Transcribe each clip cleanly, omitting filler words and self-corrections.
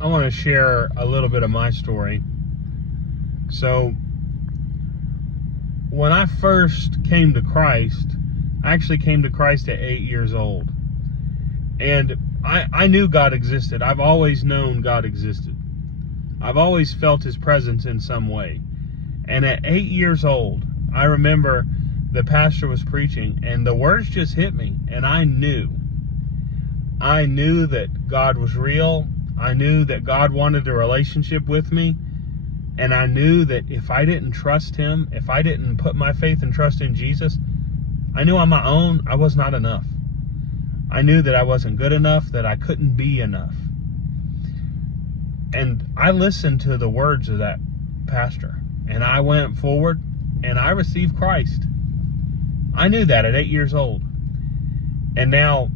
I want to share a little bit of my story. So, when I first came to Christ, I actually came to Christ at 8 years old. And I knew God existed. I've always known God existed. I've always felt His presence in some way. And at 8 years old, I remember the pastor was preaching, and the words just hit me. And I knew that God was real. I knew that God wanted a relationship with me. And I knew that if I didn't trust Him, if I didn't put my faith and trust in Jesus, I knew on my own I was not enough. I knew that I wasn't good enough, that I couldn't be enough. And I listened to the words of that pastor. And I went forward and I received Christ. I knew that at 8 years old. And now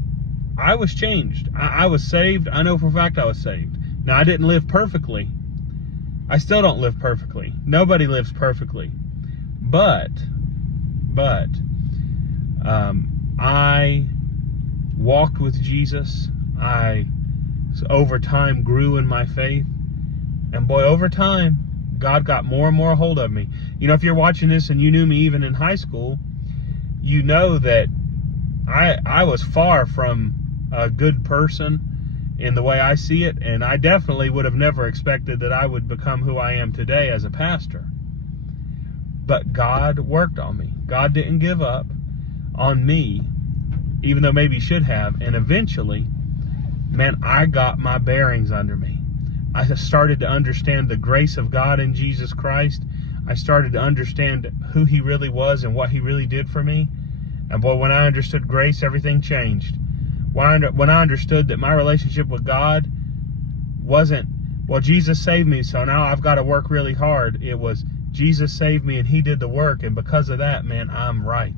I was changed. I was saved. I know for a fact I was saved. Now, I didn't live perfectly. I still don't live perfectly. Nobody lives perfectly. But I walked with Jesus. I, over time, grew in my faith. And boy, over time, God got more and more a hold of me. You know, if you're watching this and you knew me even in high school, you know that I was far from a good person in the way I see it, and I definitely would have never expected that I would become who I am today as a pastor. But God worked on me. God didn't give up on me, even though maybe He should have. And eventually, man, I got my bearings under me. I started to understand the grace of God in Jesus Christ. I started to understand who He really was and what He really did for me. And boy, when I understood grace, everything changed. When I understood that my relationship with God wasn't, well, Jesus saved me, so now I've got to work really hard. It was, Jesus saved me and He did the work, and because of that, man, I'm right.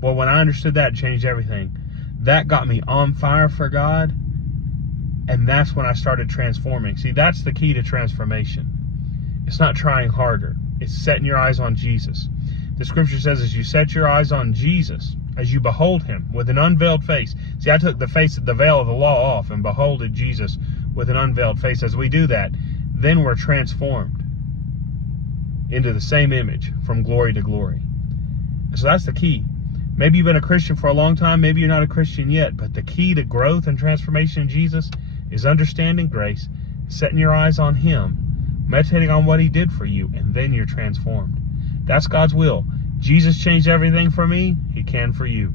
Well, when I understood that, it changed everything. That got me on fire for God, and that's when I started transforming. See, that's the key to transformation. It's not trying harder. It's setting your eyes on Jesus. The scripture says, as you set your eyes on Jesus, as you behold Him with an unveiled face. See, I took the veil of the law off and beholded Jesus with an unveiled face. As we do that, then we're transformed into the same image from glory to glory. So that's the key. Maybe you've been a Christian for a long time. Maybe you're not a Christian yet. But the key to growth and transformation in Jesus is understanding grace, setting your eyes on Him, meditating on what He did for you, and then you're transformed. That's God's will. Jesus changed everything for me. He can for you.